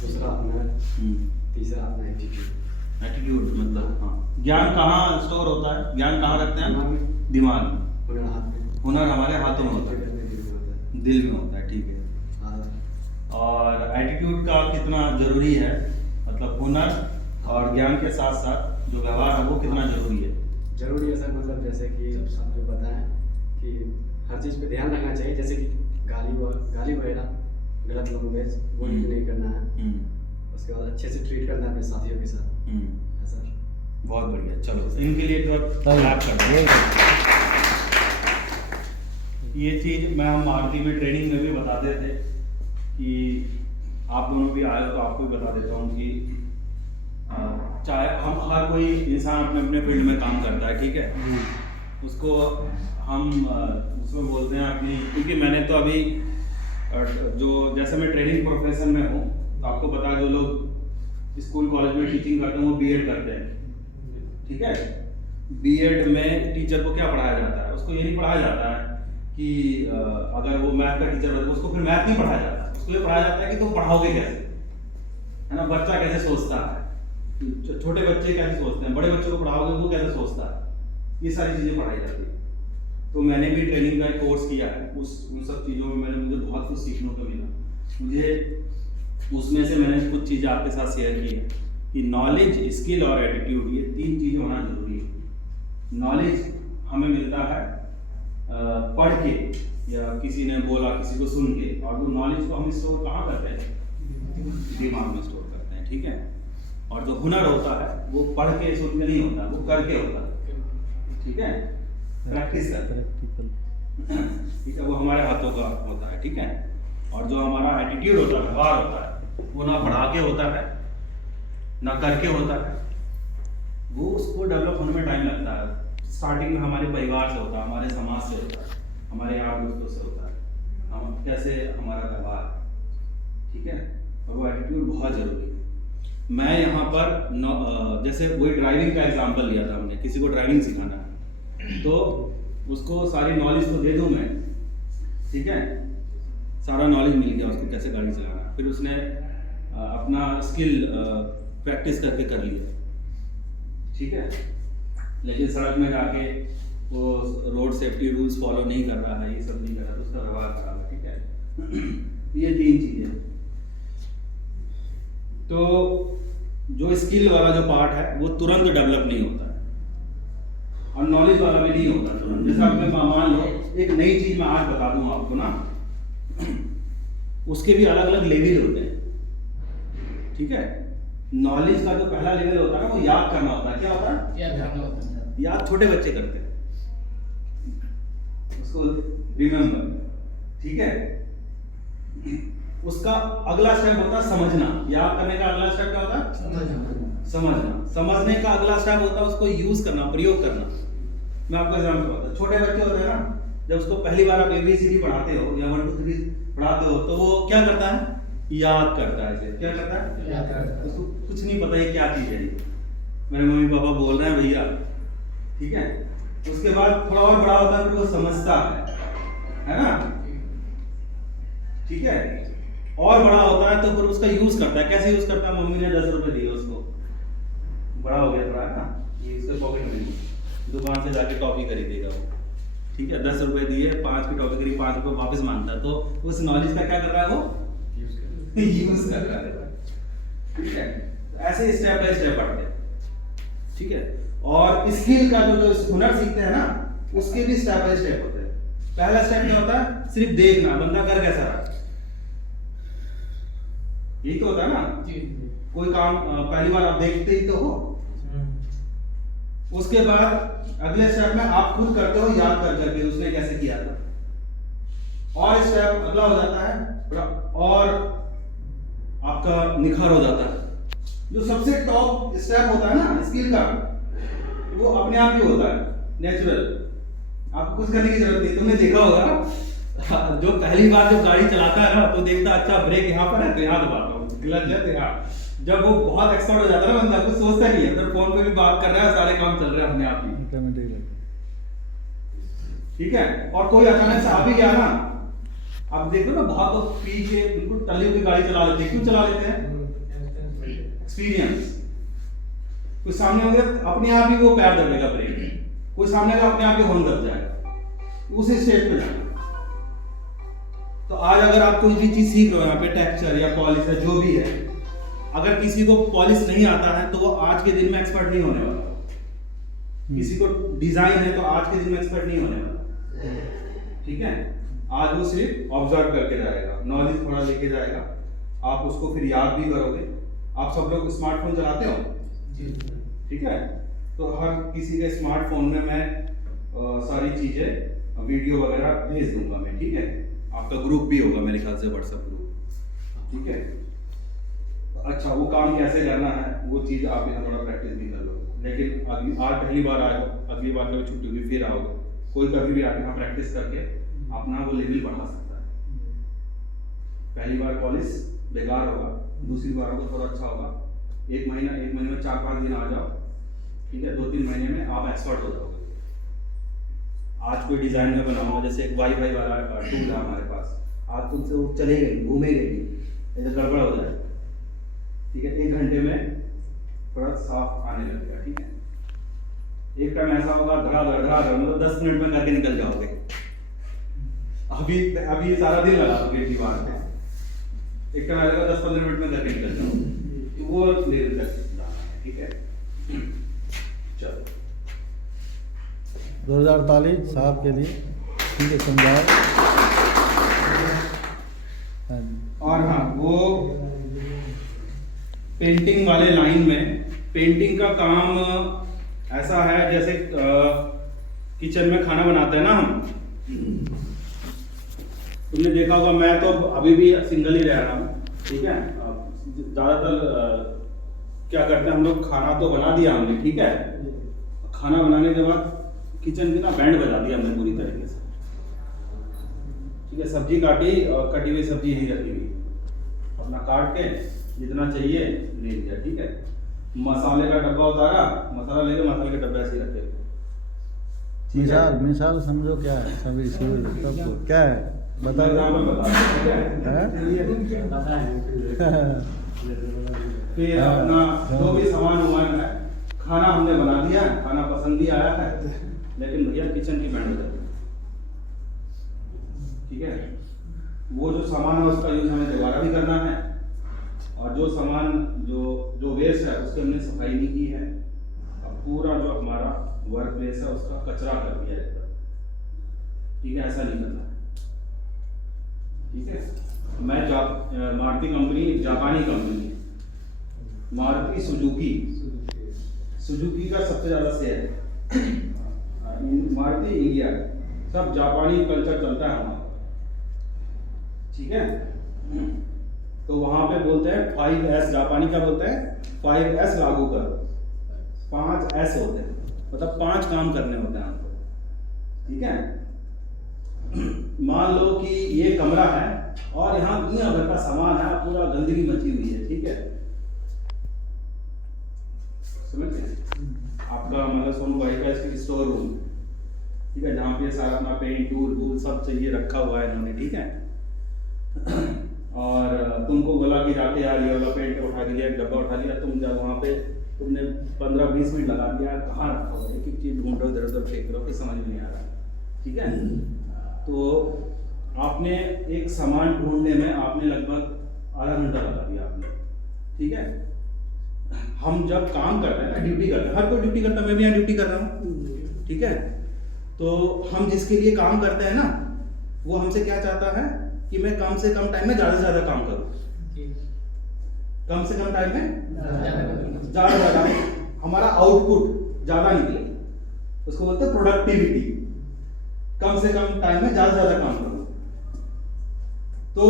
दूसरा अपना, तीसरा अपना एटीट्यूड। एटीट्यूड मतलब हाँ, ज्ञान कहाँ स्टोर होता है, ज्ञान कहाँ रखते हैं? दिमाग में। हुनर हाथ में, हुनर हमारे हाथों में होता है, दिल में होता है, ठीक है। और एटीट्यूड का कितना जरूरी है, मतलब हुनर और ज्ञान के साथ साथ जो व्यवहार है वो कितना जरूरी है? जरूरी है सर, मतलब जैसे कि आपको पता है कि हर चीज़ पे ध्यान रखना चाहिए, जैसे कि गाली वगैरह, गलत लैंग्वेज वो यूज नहीं करना है। उसके बाद अच्छे से ट्रीट करना है अपने साथियों के साथ। है सर। बहुत बढ़िया, चलो इनके लिए एक बार क्लैप कर दें। ये चीज़ मैं हम मारुति में ट्रेनिंग में भी बताते थे कि आप दोनों भी आए हो तो आपको भी बता देता हूँ कि चाहे हम हर कोई इंसान अपने अपने फील्ड में काम करता है, ठीक है, उसको हम उसमें बोलते हैं अपनी, क्योंकि मैंने तो अभी जो जैसे मैं ट्रेनिंग प्रोफेशन में हूँ तो आपको पता है जो लोग स्कूल कॉलेज में टीचिंग करते हैं वो बीएड करते हैं, ठीक है। बीएड में टीचर को क्या पढ़ाया जाता है? उसको ये नहीं पढ़ाया जाता है कि अगर वो मैथ का टीचर है तो उसको फिर मैथ नहीं पढ़ाया जाता है, उसको ये पढ़ाया जाता है कि तुम पढ़ाओगे कैसे, है ना, बच्चा कैसे सोचता है, छोटे बच्चे कैसे सोचते हैं, बड़े बच्चों को पढ़ाओगे वो कैसे सोचता है, ये सारी चीज़ें पढ़ाई जाती है। तो मैंने भी ट्रेनिंग का एक कोर्स किया है, उन सब चीज़ों में मुझे बहुत कुछ सीखने को मिला। मुझे उसमें से मैंने कुछ चीज़ें आपके साथ शेयर की है कि नॉलेज, स्किल और एटीट्यूड, ये तीन चीज़ें होना जरूरी है। नॉलेज हमें मिलता है पढ़ के या किसी ने बोला, किसी को सुन के, और वो नॉलेज को हम स्टोर कहाँ करते हैं? दिमाग में स्टोर करते हैं, ठीक है। और जो हुनर होता है वो पढ़ के सुन के नहीं होता, वो करके होता है, ठीक है, प्रैक्टिस करते हैं, ठीक है, वो हमारे हाथों का होता है, ठीक है। और जो हमारा एटीट्यूड होता है, व्यवहार होता है, वो ना पढ़ा के होता है ना करके होता है, वो उसको डेवलप होने में टाइम लगता है। स्टार्टिंग में हमारे परिवार से होता है, हमारे समाज से होता है, हमारे यार दोस्तों से होता है, हम कैसे हमारा व्यवहार, ठीक है, और वो एटीट्यूड बहुत जरूरी है। मैं यहाँ पर जैसे वही ड्राइविंग का एग्जांपल लिया था हमने, किसी को ड्राइविंग सिखाना है तो उसको सारी नॉलेज तो दे दूँ मैं, ठीक है, सारा नॉलेज मिल गया उसको कैसे गाड़ी चलाना है, फिर उसने अपना स्किल प्रैक्टिस करके कर लिया, ठीक है, लेकिन सड़क में जाके वो रोड सेफ्टी रूल्स फॉलो नहीं कर रहा है, ये सब नहीं कर रहा, तो उसका व्यवहार खराब है, ठीक है। ये तीन चीजें। तो जो स्किल वाला जो पार्ट है वो तुरंत डेवलप नहीं होता है, और नॉलेज वाला भी नहीं होता तुरंत। जैसे आप मैं मान लो एक नई चीज मैं आज बता दूं आपको ना, उसके भी अलग अलग लेवल होते हैं, ठीक है। नॉलेज का जो पहला लेवल होता है ना, वो याद करना होता है। क्या होता है? याद छोटे बच्चे करते हैं, उसको रिमेम्बर, ठीक है। उसका अगला स्टेप होता है समझना। याद करने का अगला स्टेप क्या होता है? समझना। समझने का अगला स्टेप होता है उसको यूज करना, प्रयोग करना। मैं आपको एग्जांपल बताता हूं। छोटे बच्चे होते हैं ना, जब उसको पहली बार आप ABCD पढ़ाते हो या 1 2 3 पढ़ाते हो तो वो क्या करता है? याद करता है। इसे क्या करता है? याद करता है। उसको कुछ नहीं पता ये क्या चीज है, मेरे मम्मी पापा बोल रहे हैं भैया, ठीक है। उसके बाद थोड़ा और बड़ा होता है, फिर वो समझता है ना, ठीक है। और बड़ा होता है तो फिर उसका यूज करता है। कैसे यूज करता है? मम्मी ने 10 रुपए दिए उसको, बड़ा हो गया थोड़ा, है ना, ये उसके पॉकेट में, दुकान से जाके टॉफी खरीदेगा वो, ठीक है। 10 रुपए दिए, 5 की टॉफी खरीदी, 5 रुपए वापस मांगता है, तो उस नॉलेज का क्या कर रहा है वो? यूज कर रहा है, ठीक है। ऐसे स्टेप बाय स्टेप बढ़ते हैं, ठीक है। और स्किल का जो हुनर सीखते हैं ना, उसके भी स्टेप बाय स्टेप होते हैं। पहला स्टेप क्या होता है? सिर्फ देखना, बंदा कर कैसा रहा, यही तो होता है ना। कोई काम पहली बार आप देखते ही तो हो। उसके बाद अगले स्टेप में आप खुद करते हो, याद कर करके उसने कैसे किया था। और स्टेप अगला हो जाता है और आपका निखार हो जाता है। जो सबसे टॉप स्टेप होता है ना स्किल का, वो अपने आप ही होता है, नेचुरल, आपको कुछ करने की जरूरत नहीं। तुमने देखा होगा जो पहली बार जो गाड़ी चलाता है ना, तो देखता अच्छा ब्रेक यहाँ पर है तो यहाँ दबाता हूँ, गलत जाए तो यहाँ। जब वो बहुत एक्सपर्ट हो जाता है ना बंदा, कुछ सोचता नहीं है, तो फोन पे भी बात कर रहा है, सारे काम चल रहे हैं अपने आप ही, ठीक है। और कोई अचानक से आ भी गया ना, आप देखो ना, बहुत लोग पी के बिल्कुल टली हुई गाड़ी चला लेते हैं। क्यों चला लेते हैं? एक्सपीरियंस। कोई सामने हो गया अपने आप ही वो पैर दबेगा ब्रेक में, कोई सामने का अपने आप ही हॉर्न दब जाएगा, उसी स्टेज पे जाना। तो आज अगर आप कोई भी चीज सीख रहे हो यहाँ पे टेक्सचर या पॉलिश है जो भी है, अगर किसी को पॉलिश नहीं आता है तो वो आज के दिन में एक्सपर्ट नहीं होने वाला। किसी को डिजाइन है तो आज के दिन में एक्सपर्ट नहीं होने वाला, ठीक है। आज वो सिर्फ ऑब्जर्व करके जाएगा, नॉलेज थोड़ा लेके जाएगा, आप उसको फिर याद भी करोगे। आप सब लोग स्मार्टफोन चलाते हो, ठीक है। तो हर किसी के स्मार्टफोन में मैं सारी चीजें वीडियो वगैरह भेज दूंगा मैं, ठीक है। आपका ग्रुप भी होगा मेरे ख्याल से, व्हाट्सएप ग्रुप, ठीक है। अच्छा, वो काम कैसे करना है वो चीज आप यहाँ थोड़ा प्रैक्टिस भी कर लो। लेकिन आज पहली बार आए हो, अगली बार कभी छुट्टी हुई फिर आओगे, कोई कभी भी आके यहाँ प्रैक्टिस करके अपना वो लेवल बढ़ा सकता है। पहली बार पॉलिश बेकार होगा, दूसरी बार होगा थोड़ा अच्छा होगा। एक महीने में 4-5 दिन आ जाओ, ठीक है। 2-3 महीने में आप एक्सपर्ट हो जाओगे। आज कोई डिजाइन में बनाऊंगा, जैसे एक वाईफाई वाला टूल है हमारे पास, आज तुमसे वो चलेगा नहीं, घूमेगा नहीं, ऐसे गड़बड़ हो जाए, ठीक है। 1 घंटे में थोड़ा साफ आने लगेगा, ठीक है। एक टाइम ऐसा होगा धड़ा मतलब 10 मिनट में करके निकल जाओगे। अभी सारा दिन लगा दोगे दीवार पे, एक टाइम आएगा 10-15 मिनट में करके निकल जाओगे, वो लेवल तक जाना है, ठीक है। चलो, 2000 ताली साहब के लिए, ठीक है, समझाओ। और हाँ, वो पेंटिंग वाले लाइन में, पेंटिंग का काम ऐसा है जैसे किचन में खाना बनाते हैं ना हम, तुमने देखा होगा, मैं तो अभी भी सिंगल ही रह रहा हूँ, ठीक है। ज़्यादातर क्या करते हैं हम लोग, खाना तो बना दिया हमने, ठीक है। खाना बनाने के बाद किचन की ना बैंड बजा दिया हमने पूरी तरीके से, ठीक है। सब्जी काटी और कटी हुई सब्जी यहीं रखी हुई, अपना काट के जितना चाहिए ले लिया, ठीक है। मसाले का डब्बा उतारा, मसाला लेके मसाले के डब्बे ऐसे ही रखे। मिसाल समझो क्या है, सभी सबको क्या है बता फिर अपना जो भी सामान है, खाना हमने बना दिया, खाना पसंद भी आया है, लेकिन भैया किचन की बैंड बजा दी, ठीक है। वो जो सामान है उसका यूज हमें दोबारा भी करना है, और जो सामान जो वेस्ट है उसकी हमने सफाई नहीं की है, अब पूरा जो हमारा वर्क प्लेस है उसका कचरा कर दिया है, ठीक है। ऐसा नहीं करना है, ठीक है। मैं मारुति कंपनी, जापानी कंपनी मारुति सुजुकी का सबसे ज़्यादा शेयर है, मारुति इंडिया, सब जापानी कल्चर चलता है हमारा, ठीक है। तो वहां पे बोलते हैं 5S, जापानी का बोलते हैं 5S लागू करो, 5S होते हैं, मतलब 5 काम करने होते हैं हमको, ठीक है। मान लो कि ये कमरा है और यहाँ दुनिया भर का सामान है, पूरा गंदगी मची हुई है, ठीक है। समझ गए? आपका मतलब सोनू भाई का इसकी स्टोर रूम, ठीक है, जहाँ पे सारा अपना पेंट टूल सब चाहिए रखा हुआ है इन्होंने, ठीक है। और तुमको बोला कि जाके यार ये वाला पेंट उठा के लिया, एक डब्बा उठा लिया, तुम जब वहाँ पे तुमने 15-20 मिनट लगा दिया, कहाँ रखा हुआ है, एक एक चीज़ ढूंढ रहे हो, इधर उधर फेंक रहे हो, फिर समझ में नहीं आ रहा, ठीक है। तो आपने एक सामान ढूंढने में आपने लगभग आधा घंटा लगा दिया आपने, ठीक है। हम जब काम करते हैं ना, ड्यूटी करते हैं, हर कोई ड्यूटी करता है, मैं भी यहाँ ड्यूटी कर रहा हूँ, ठीक है। तो हम जिसके लिए काम करते हैं ना, वो हमसे क्या चाहता है कि मैं कम से कम टाइम में ज़्यादा से ज़्यादा काम करूँ, कम से कम टाइम में ज़्यादा हमारा आउटपुट ज़्यादा निकले, उसको बोलते हैं प्रोडक्टिविटी। कम से कम टाइम में ज़्यादा से ज़्यादा काम करूँ, तो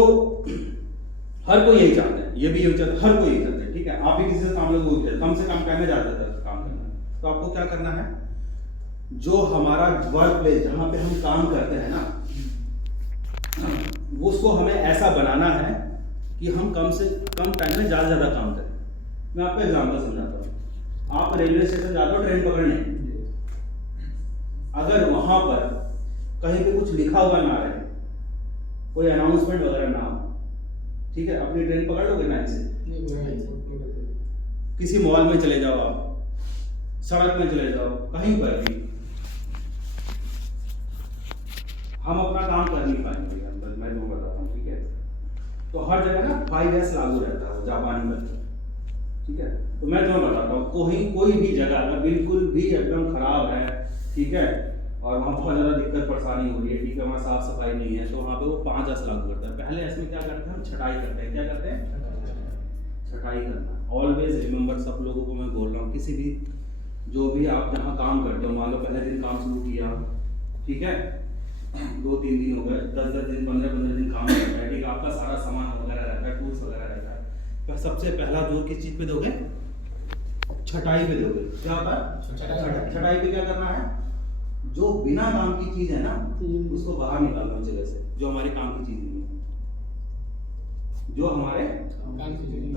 हर कोई यही चाहता है, ये भी यही चाहता है, हर कोई यही चाहता है, ठीक है। आप भी किसी से काम लोग कम से कम टाइम में ज़्यादा से ज़्यादा काम करना है। तो आपको क्या करना है, जो हमारा वर्क प्लेस जहाँ पे हम काम करते हैं ना, उसको हमें ऐसा बनाना है कि हम कम से कम टाइम में ज़्यादा से ज़्यादा काम करें। मैं आपको एग्जांपल समझाता हूँ। आप रेलवे स्टेशन जाते हो ट्रेन पकड़ने, अगर वहाँ पर कहीं पे कुछ लिखा हुआ ना रहे, कोई अनाउंसमेंट वगैरह ना हो, ठीक है, अपनी ट्रेन पकड़ लोगे टाइम से? किसी मॉल में चले जाओ, आप सड़क में चले जाओ, कहीं पर भी हम अपना काम कर नहीं पाएंगे। मैं जो बताता हूँ, ठीक है। तो हर जगह ना 5S लागू रहता है, जापानी में, ठीक है। तो मैं जो बताता हूँ, कोई भी जगह अगर बिल्कुल भी एकदम खराब है, ठीक है, और वहाँ बहुत ज़्यादा दिक्कत परेशानी हो रही है, ठीक है, वहाँ साफ सफाई नहीं है, तो वहाँ पे वो 5S लागू करता है। पहले इसमें क्या करते हैं, हम छटाई करते हैं। क्या करते हैं? छटाई करना। ऑलवेज रिमेंबर, सब लोगों को मैं बोल रहा हूँ, किसी भी जो भी आप जहाँ काम करते हो, मान लो पहले दिन काम शुरू किया, ठीक है, 2-3 दिन हो गए, 10-10 दिन, 15-15 दिन काम करता है, ठीक है, आपका सारा सामान वगैरह रहता है, टूल्स वगैरह रहता है, तो सबसे पहला जोर किस चीज़ पे दोगे? छटाई पे दोगे। क्या होता है? छटाई पे क्या करना है? जो बिना काम की चीज है ना, उसको बाहर निकालना जगह से, जो हमारे काम की चीज नहीं है, जो हमारे काम की चीज नहीं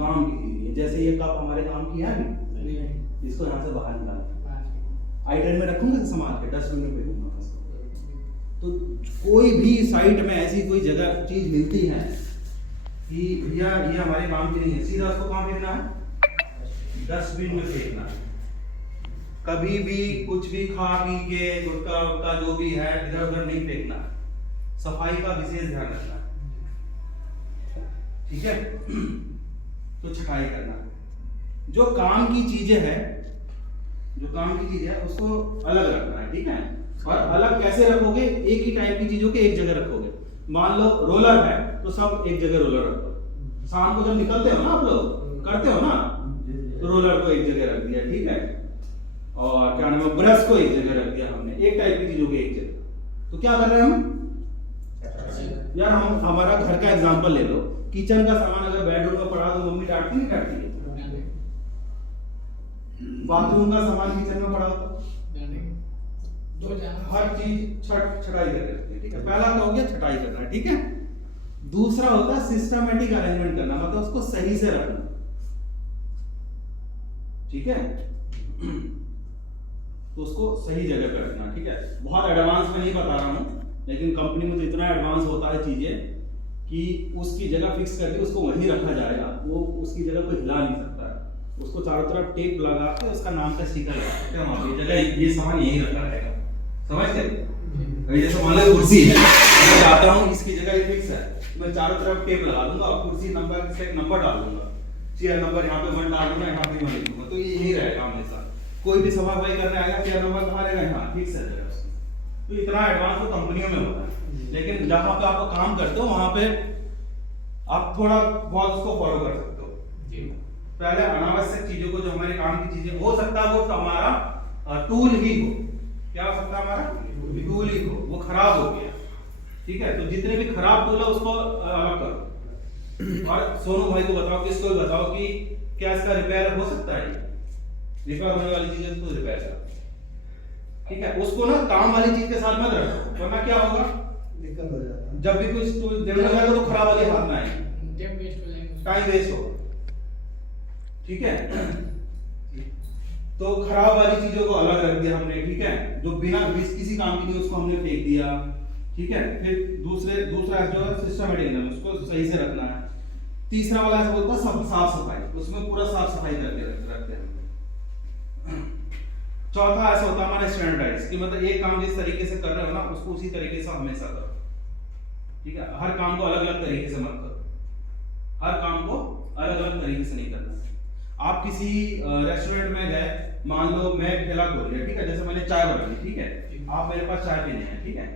है। जैसे ये कप हमारे काम की है नहीं, इसको यहाँ से बाहर निकालना, आइडल में रखूंगा, संभाल के डस्टबिन में फेंकूंगा। तो कोई भी साइट में ऐसी कोई जगह चीज मिलती है कि भैया ये हमारे काम की नहीं है, सीधा उसको कहाँ फेंकना है? डस्टबिन में फेंकना है। कभी भी कुछ भी खा पी के गुटखा वुटखा जो भी है इधर उधर नहीं फेंकना। सफाई का विशेष ध्यान रखना, ठीक है। तो छटाई करना, जो काम की चीजें है, उसको अलग रखना है, ठीक है। और अलग कैसे रखोगे? एक ही टाइप की चीजों के एक जगह रखोगे। मान लो रोलर है तो सब एक जगह रोलर रखो। शाम को जब निकलते हो ना आप लोग, करते हो ना, तो रोलर को एक जगह रख दिया, ठीक है। और क्या नाम है, ब्रश को एक जगह रख दिया हमने, एक टाइप की चीजों को एक जगह। तो क्या कर रहे हैं हम यार, हम हमारा घर का एग्जांपल ले लो। किचन का सामान अगर बेडरूम में पड़ा तो मम्मी डांटती नहीं डांटती है? बाथरूम का सामान किचन में पड़ा तो हर चीज छटाई करके रखते हैं, ठीक है। पहला तो हो गया छटाई करना, ठीक है। दूसरा होता है सिस्टमैटिक अरेंजमेंट करना, मतलब उसको सही से रखना, ठीक है। तो उसको सही जगह पे रखना, ठीक है। बहुत एडवांस में नहीं बता रहा हूँ, लेकिन कंपनी में तो इतना एडवांस होता है चीजें कि उसकी जगह फिक्स करके उसको वहीं रखा जाएगा, वो उसकी जगह को हिला नहीं सकता है। उसको चारों तरफ टेप लगा के उसका नाम का स्टिकर लगा के वहाँ पे जगह ये सामान यहीं रखा रहेगा, समझ गए। जैसे मान लो कुर्सी है, मैं चाहता हूँ इसकी जगह ये फिक्स है, मैं चारों तरफ टेप लगा दूंगा और कुर्सी नंबर से एक नंबर डाल दूंगा, चेयर नंबर यहाँ पे 1 डाल दूंगा, यहाँ पे 1 लिख दूंगा, तो ये यहीं रहेगा हमेशा। कोई भी सफाई वफाई करने आएगा, चेयर नंबर कहाँ रहेगा? यहाँ, फिक्स है जगह उसकी। तो इतना एडवांस तो कंपनियों में होता है, लेकिन जहाँ पे आप काम करते हो वहाँ पे आप थोड़ा बहुत उसको फॉलो कर सकते हो। पहले अनावश्यक चीजों को, जो हमारे काम की चीजें, हो सकता है वो हमारा टूल ही हो, क्या हो सकता है? हमारा टूल ही हो, वो खराब हो गया, ठीक है। तो जितने भी खराब टूल है उसको अलग करो। और सोनू भाई को बताओ, किसको भी बताओ कि क्या इसका रिपेयर हो सकता है, रिपेयर होने वाली चीजें तो रिपेयर करो, ठीक है। उसको ना काम वाली चीज के साथ मत रखो, वरना क्या होगा, दिक्कत हो जाता है। जब भी कुछ टूल देने जाएगा तो खराब वाले हाथ में आएंगे, टाइम वेस्ट होगा, ठीक है। तो खराब वाली चीजों को अलग रख दिया हमने, ठीक है। जो बिना किसी काम की नहीं उसको हमने फेंक दिया, ठीक है। फिर दूसरा जो है सिस्टमैटिक, उसको सही से रखना है। तीसरा वाला ऐसा बोलता है साफ सफाई, उसमें पूरा साफ सफाई करके रखते हैं। चौथा ऐसा होता है हमारा स्टैंडर्डाइज, कि मतलब एक काम जिस तरीके से कर रहे हो ना, उसको उसी तरीके से हमेशा करो, ठीक है। हर काम को अलग अलग तरीके से मत करो, हर काम को अलग अलग तरीके से नहीं करना। आप किसी रेस्टोरेंट में गए, मान लो मैं ठेला खोल लिया, ठीक है, जैसे मैंने चाय बनाई, ठीक है, आप मेरे पास चाय पीने हैं, ठीक है।